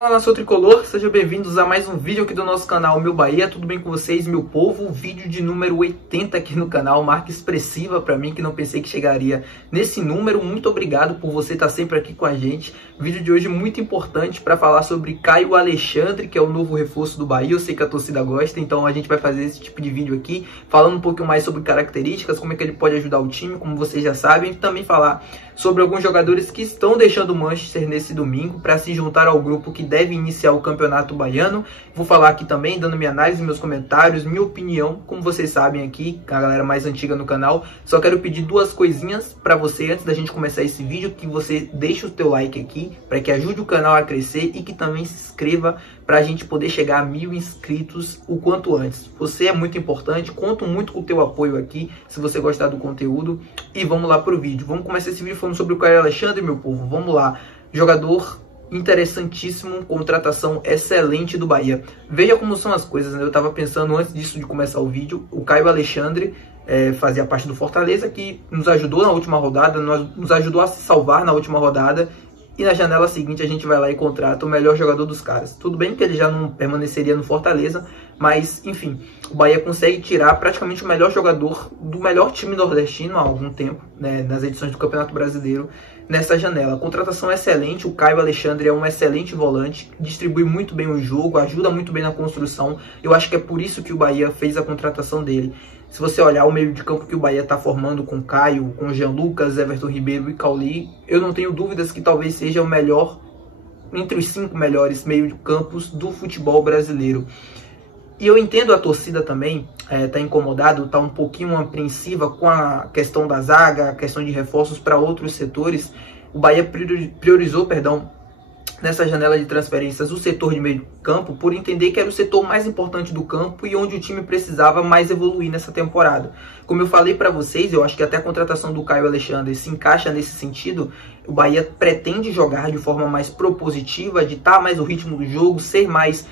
Fala, nação tricolor, sejam bem-vindos a mais um vídeo aqui do nosso canal Meu Bahia. Tudo bem com vocês, meu povo? Vídeo de número 80 aqui no canal, marca expressiva para mim, que não pensei que chegaria nesse número. Muito obrigado por você estar sempre aqui com a gente. Vídeo de hoje muito importante para falar sobre Caio Alexandre, que é o novo reforço do Bahia. Eu sei que a torcida gosta, então a gente vai fazer esse tipo de vídeo aqui, falando um pouquinho mais sobre características, como é que ele pode ajudar o time, como vocês já sabem, e também falar sobre alguns jogadores que estão deixando o Manchester nesse domingo para se juntar ao grupo que deve iniciar o Campeonato Baiano. Vou falar aqui também, dando minha análise, meus comentários, minha opinião, como vocês sabem aqui, a galera mais antiga no canal. Só quero pedir duas coisinhas para você antes da gente começar esse vídeo, que você deixe o teu like aqui, para que ajude o canal a crescer e que também se inscreva para a gente poder chegar a 1000 inscritos o quanto antes. Você é muito importante, conto muito com o teu apoio aqui, se você gostar do conteúdo. E vamos lá pro vídeo. Vamos começar esse vídeo falando sobre o Caio Alexandre, meu povo. Vamos lá. Jogador interessantíssimo, contratação excelente do Bahia. Veja como são as coisas, né? Eu tava pensando antes disso de começar o vídeo, o Caio Alexandre fazia parte do Fortaleza, que nos ajudou na última rodada, nos ajudou a se salvar na última rodada, e na janela seguinte a gente vai lá e contrata o melhor jogador dos caras. Tudo bem que ele já não permaneceria no Fortaleza, mas enfim, o Bahia consegue tirar praticamente o melhor jogador do melhor time nordestino há algum tempo, né, nas edições do Campeonato Brasileiro, nessa janela. A contratação é excelente, o Caio Alexandre é um excelente volante, distribui muito bem o jogo, ajuda muito bem na construção. Eu acho que é por isso que o Bahia fez a contratação dele. Se você olhar o meio de campo que o Bahia está formando com Caio, com Jean Lucas, Everton Ribeiro e Cauli, eu não tenho dúvidas que talvez seja o melhor, entre os 5 melhores meio de campos do futebol brasileiro. E eu entendo a torcida também, tá incomodado, tá um pouquinho apreensiva com a questão da zaga, a questão de reforços para outros setores. O Bahia priorizou, nessa janela de transferências, o setor de meio campo, por entender que era o setor mais importante do campo e onde o time precisava mais evoluir nessa temporada. Como eu falei para vocês, eu acho que até a contratação do Caio Alexandre se encaixa nesse sentido. O Bahia pretende jogar de forma mais propositiva, ditar mais o ritmo do jogo, ser mais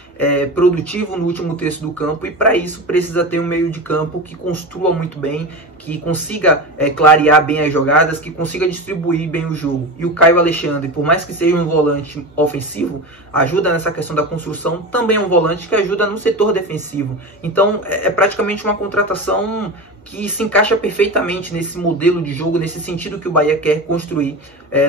produtivo no último terço do campo, e para isso precisa ter um meio de campo que construa muito bem, que consiga clarear bem as jogadas, que consiga distribuir bem o jogo. E o Caio Alexandre, por mais que seja um volante ofensivo, ajuda nessa questão da construção, também é um volante que ajuda no setor defensivo. Então é praticamente uma contratação que se encaixa perfeitamente nesse modelo de jogo, nesse sentido que o Bahia quer construir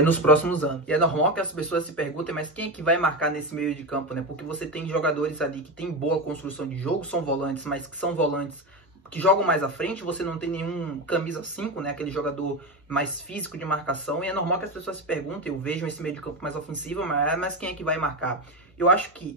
nos próximos anos. E é normal que as pessoas se perguntem, mas quem é que vai marcar nesse meio de campo, né? Porque você tem jogadores ali que tem boa construção de jogo, são volantes, mas que são volantes que jogam mais à frente. Você não tem nenhum camisa 5, né? Aquele jogador mais físico de marcação, e é normal que as pessoas se perguntem, eu vejo esse meio de campo mais ofensivo, mas quem é que vai marcar?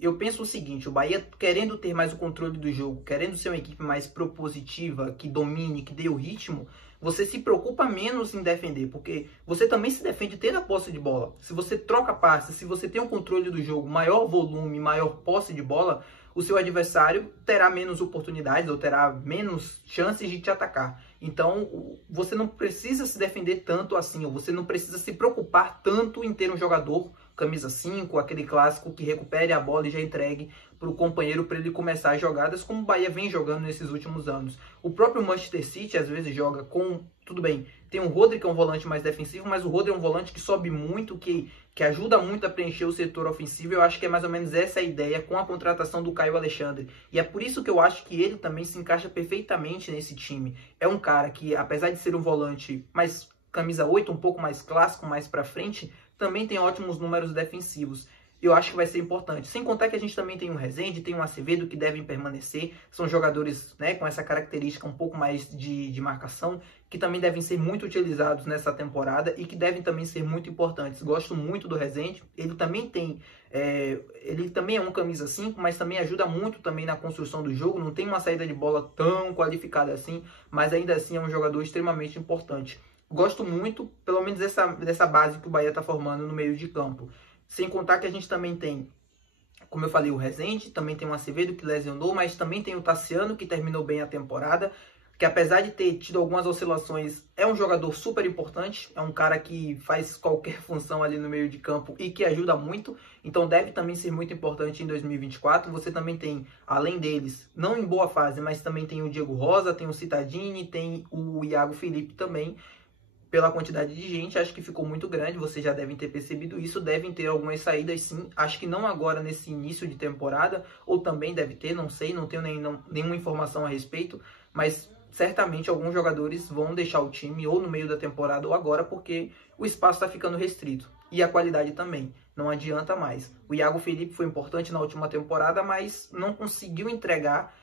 Eu penso o seguinte, o Bahia querendo ter mais o controle do jogo, querendo ser uma equipe mais propositiva, que domine, que dê o ritmo, você se preocupa menos em defender, porque você também se defende tendo a posse de bola. Se você troca passes, se você tem um controle do jogo, maior volume, maior posse de bola, o seu adversário terá menos oportunidades ou terá menos chances de te atacar. Então, você não precisa se defender tanto assim, ou você não precisa se preocupar tanto em ter um jogador camisa 5, aquele clássico que recupere a bola e já entregue para o companheiro para ele começar as jogadas, como o Bahia vem jogando nesses últimos anos. O próprio Manchester City às vezes joga com... Tudo bem, tem o Rodri, que é um volante mais defensivo, mas o Rodri é um volante que sobe muito, que ajuda muito a preencher o setor ofensivo. Eu acho que é mais ou menos essa a ideia com a contratação do Caio Alexandre. E é por isso que eu acho que ele também se encaixa perfeitamente nesse time. É um cara que, apesar de ser um volante mais camisa 8, um pouco mais clássico, mais para frente, também tem ótimos números defensivos. Eu acho que vai ser importante. Sem contar que a gente também tem um Rezende, tem um Acevedo que devem permanecer. São jogadores, né, com essa característica um pouco mais de marcação, que também devem ser muito utilizados nessa temporada e que devem também ser muito importantes. Gosto muito do Rezende. Ele também é um camisa 5, mas também ajuda muito também na construção do jogo. Não tem uma saída de bola tão qualificada assim, mas ainda assim é um jogador extremamente importante. Gosto muito, pelo menos dessa base que o Bahia está formando no meio de campo. Sem contar que a gente também tem, como eu falei, o Rezende, também tem o Acevedo que lesionou, mas também tem o Tassiano que terminou bem a temporada, que apesar de ter tido algumas oscilações, é um jogador super importante, é um cara que faz qualquer função ali no meio de campo e que ajuda muito, então deve também ser muito importante em 2024. Você também tem, além deles, não em boa fase, mas também tem o Diego Rosa, tem o Cittadini, tem o Iago Felipe também. pela quantidade de gente, acho que ficou muito grande, vocês já devem ter percebido isso, devem ter algumas saídas sim, acho que não agora nesse início de temporada, ou também deve ter, não sei, não tenho nenhuma informação a respeito, mas certamente alguns jogadores vão deixar o time ou no meio da temporada ou agora, porque o espaço está ficando restrito, e a qualidade também, não adianta mais. O Iago Felipe foi importante na última temporada, mas não conseguiu entregar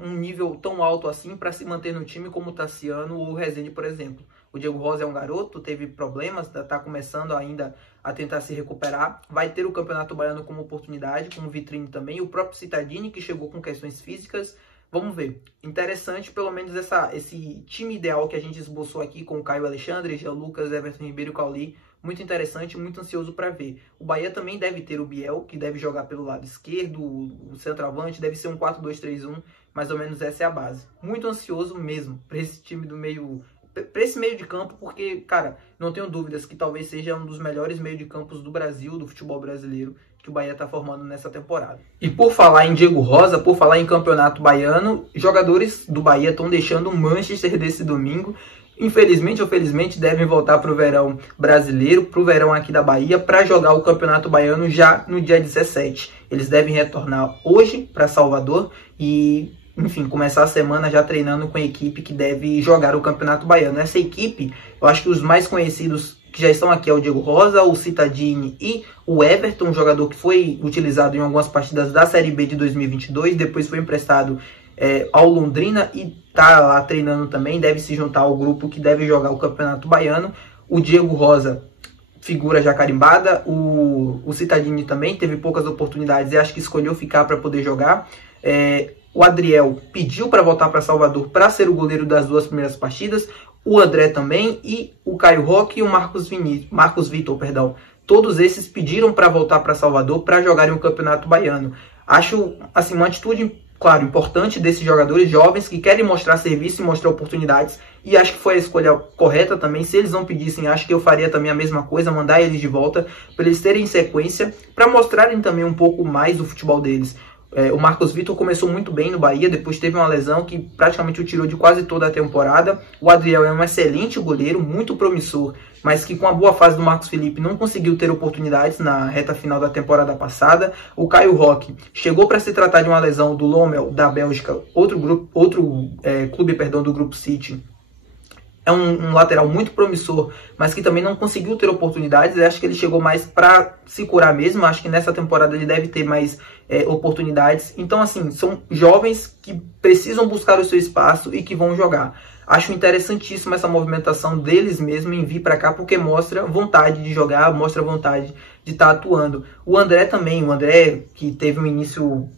um nível tão alto assim para se manter no time como o Tassiano ou o Rezende, por exemplo. O Diego Rosa é um garoto, teve problemas, está começando ainda a tentar se recuperar. Vai ter o Campeonato Baiano como oportunidade, como vitrine também. O próprio Cittadini, que chegou com questões físicas. Vamos ver. Interessante, pelo menos, esse time ideal que a gente esboçou aqui com o Caio Alexandre, Jean Lucas, Everton Ribeiro e Cauli. Muito interessante, muito ansioso para ver. O Bahia também deve ter o Biel, que deve jogar pelo lado esquerdo, o centroavante, deve ser um 4-2-3-1, mais ou menos essa é a base. Muito ansioso mesmo para esse time do meio, para esse meio de campo, porque, cara, não tenho dúvidas que talvez seja um dos melhores meio de campos do Brasil, do futebol brasileiro, que o Bahia está formando nessa temporada. E por falar em Diego Rosa, por falar em Campeonato Baiano, jogadores do Bahia estão deixando o Manchester desse domingo. Infelizmente ou felizmente devem voltar para o verão brasileiro, para o verão aqui da Bahia, para jogar o Campeonato Baiano já no dia 17. Eles devem retornar hoje para Salvador e, enfim, começar a semana já treinando com a equipe que deve jogar o Campeonato Baiano. Essa equipe, eu acho que os mais conhecidos que já estão aqui é o Diego Rosa, o Cittadini e o Everton, um jogador que foi utilizado em algumas partidas da Série B de 2022, depois foi emprestado ao Londrina e tá lá treinando também, deve se juntar ao grupo que deve jogar o Campeonato Baiano. O Diego Rosa, figura já carimbada, o Cittadini também teve poucas oportunidades e acho que escolheu ficar para poder jogar. O Adriel pediu para voltar para Salvador para ser o goleiro das duas primeiras partidas, o André também, e o Caio Roque e o Marcos Vitor, perdão. Todos esses pediram para voltar para Salvador para jogarem o Campeonato Baiano. Acho assim, uma atitude, claro, importante desses jogadores jovens que querem mostrar serviço e mostrar oportunidades, e acho que foi a escolha correta também. Se eles não pedissem, acho que eu faria também a mesma coisa, mandar eles de volta, para eles terem sequência, para mostrarem também um pouco mais do futebol deles. O Marcos Vitor começou muito bem no Bahia, depois teve uma lesão que praticamente o tirou de quase toda a temporada. O Adriel é um excelente goleiro, muito promissor, mas que com a boa fase do Marcos Felipe não conseguiu ter oportunidades na reta final da temporada passada. O Caio Roque chegou para se tratar de uma lesão do Lommel, da Bélgica, outro clube do Grupo City. É um lateral muito promissor, mas que também não conseguiu ter oportunidades. Eu acho que ele chegou mais para se curar mesmo. Acho que nessa temporada ele deve ter mais oportunidades. Então, assim, são jovens que precisam buscar o seu espaço e que vão jogar. Acho interessantíssima essa movimentação deles mesmo em vir para cá, porque mostra vontade de jogar, mostra vontade de estar atuando. O André também, que teve um início,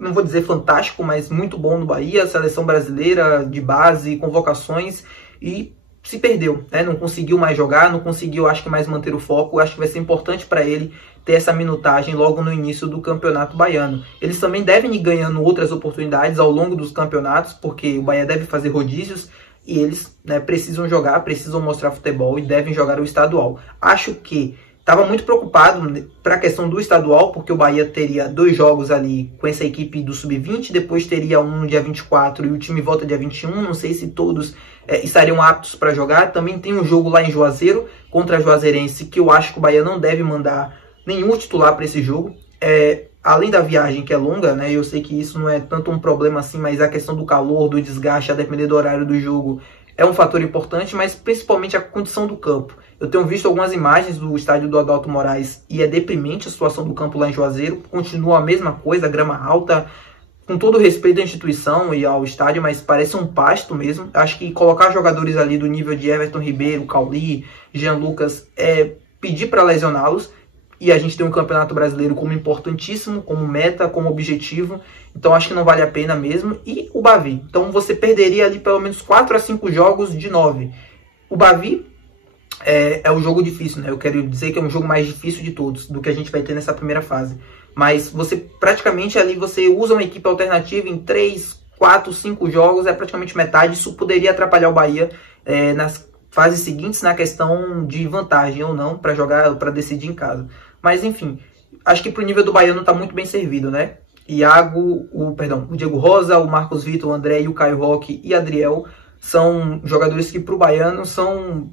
não vou dizer fantástico, mas muito bom no Bahia, seleção brasileira de base, convocações, e se perdeu, né? Não conseguiu mais jogar, não conseguiu, acho que, mais manter o foco. Acho que vai ser importante para ele ter essa minutagem logo no início do Campeonato Baiano. Eles também devem ir ganhando outras oportunidades ao longo dos campeonatos, porque o Bahia deve fazer rodízios e eles, né, precisam jogar, precisam mostrar futebol e devem jogar o estadual. Acho que estava muito preocupado para a questão do estadual, porque o Bahia teria 2 jogos ali com essa equipe do Sub-20, depois teria um no dia 24 e o time volta dia 21, não sei se todos estariam aptos para jogar. Também tem um jogo lá em Juazeiro, contra a Juazeirense, que eu acho que o Bahia não deve mandar nenhum titular para esse jogo. Além da viagem, que é longa, né? Eu sei que isso não é tanto um problema assim, mas a questão do calor, do desgaste, a depender do horário do jogo, é um fator importante, mas principalmente a condição do campo. Eu tenho visto algumas imagens do estádio do Adalto Moraes e é deprimente a situação do campo lá em Juazeiro. Continua a mesma coisa, grama alta, com todo o respeito à instituição e ao estádio, mas parece um pasto mesmo. Acho que colocar jogadores ali do nível de Everton Ribeiro, Cauli, Jean Lucas, pedir para lesioná-los. E a gente tem um Campeonato Brasileiro como importantíssimo, como meta, como objetivo. Então acho que não vale a pena mesmo. E o Bavi. Então você perderia ali pelo menos 4 a 5 jogos de 9. O Bavi é um jogo difícil, né? Eu quero dizer que é um jogo mais difícil de todos, do que a gente vai ter nessa primeira fase. Mas você praticamente ali você usa uma equipe alternativa em 3, 4, 5 jogos, é praticamente metade. Isso poderia atrapalhar o Bahia nas fases seguintes, na questão de vantagem ou não para jogar, para decidir em casa. Mas enfim, acho que pro nível do Baiano está muito bem servido, né? O Diego Rosa, o Marcos Vitor, o André e o Caio Roque e Adriel são jogadores que pro Baiano são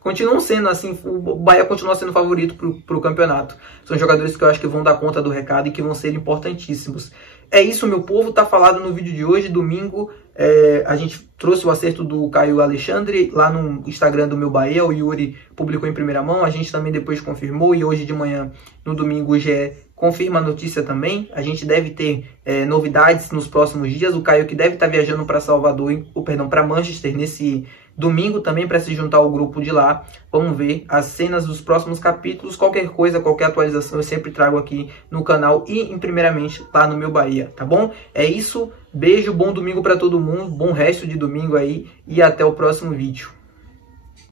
continuam sendo assim, o Bahia continua sendo favorito para o campeonato. São jogadores que eu acho que vão dar conta do recado e que vão ser importantíssimos. É isso, meu povo, tá falado no vídeo de hoje, domingo. A gente trouxe o acerto do Caio Alexandre lá no Instagram do Meu Bahia, o Yuri publicou em primeira mão, a gente também depois confirmou, e hoje de manhã, no domingo, o GE confirma a notícia também. A gente deve ter novidades nos próximos dias. O Caio que deve estar viajando para Salvador, para Manchester nesse domingo também, para se juntar ao grupo de lá. Vamos ver as cenas dos próximos capítulos. Qualquer coisa, qualquer atualização eu sempre trago aqui no canal e primeiramente lá no Meu Bahia, tá bom? É isso, beijo, bom domingo para todo mundo, bom resto de domingo aí e até o próximo vídeo.